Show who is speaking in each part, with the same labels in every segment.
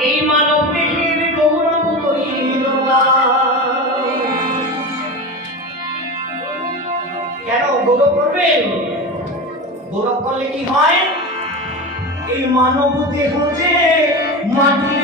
Speaker 1: এই মানব কেন গৌরব করবেন গৌরব করলে কি হয়? এই মানব দেহ যে মাটির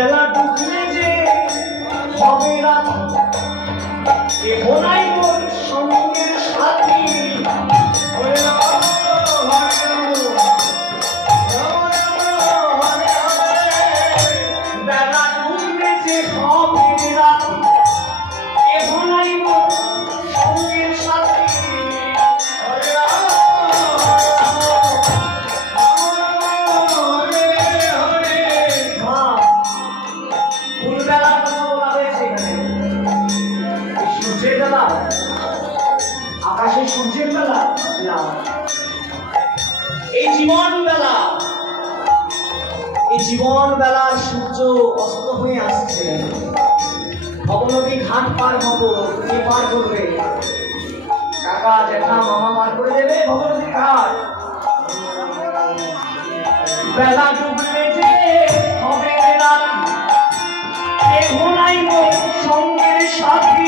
Speaker 1: বেলা ডুবলে যে হবে রাত এ হোনাই মোর সঙ্গের সাথী। সূর্যের বেলা না। এই জীবন বেলা এই জীবন বেলার সূর্য অস্ত হয়ে আসছে। ভবনদী ঘাট পার হব কে পার করবে? কাকা জ্যাঠা মামা পার করে দেবে? ভবনদী ঘাট। বেলা ডুবলে যে হবে রাত কেহ নাই সঙ্গের সাথী।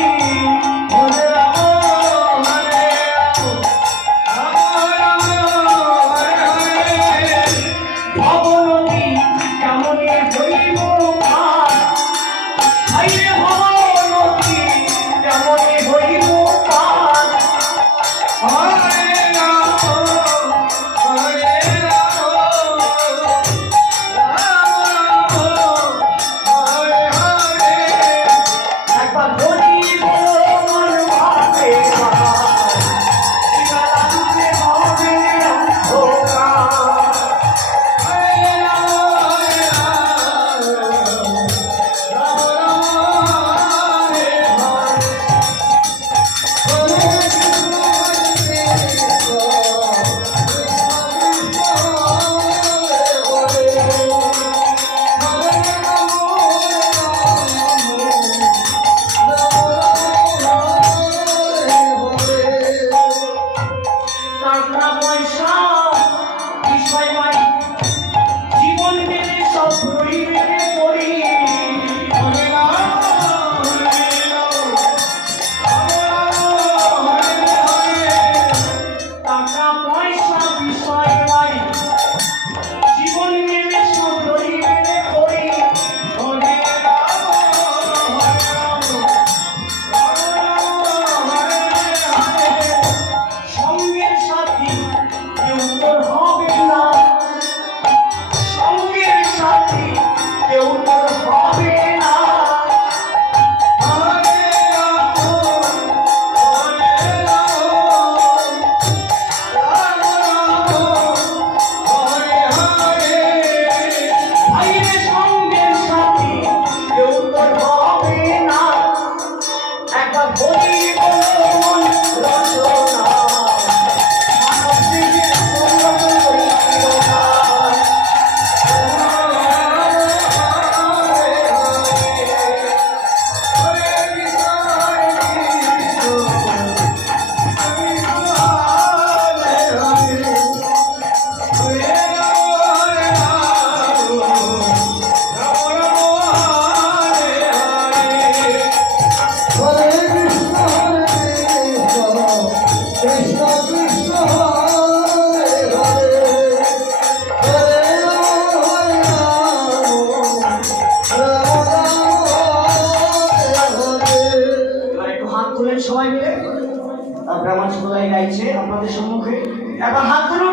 Speaker 1: 看国际预 সবাই মিলে। ব্রাহ্মণ সবাই গাইছে আপনাদের সম্মুখে। একবার হাত ধরুন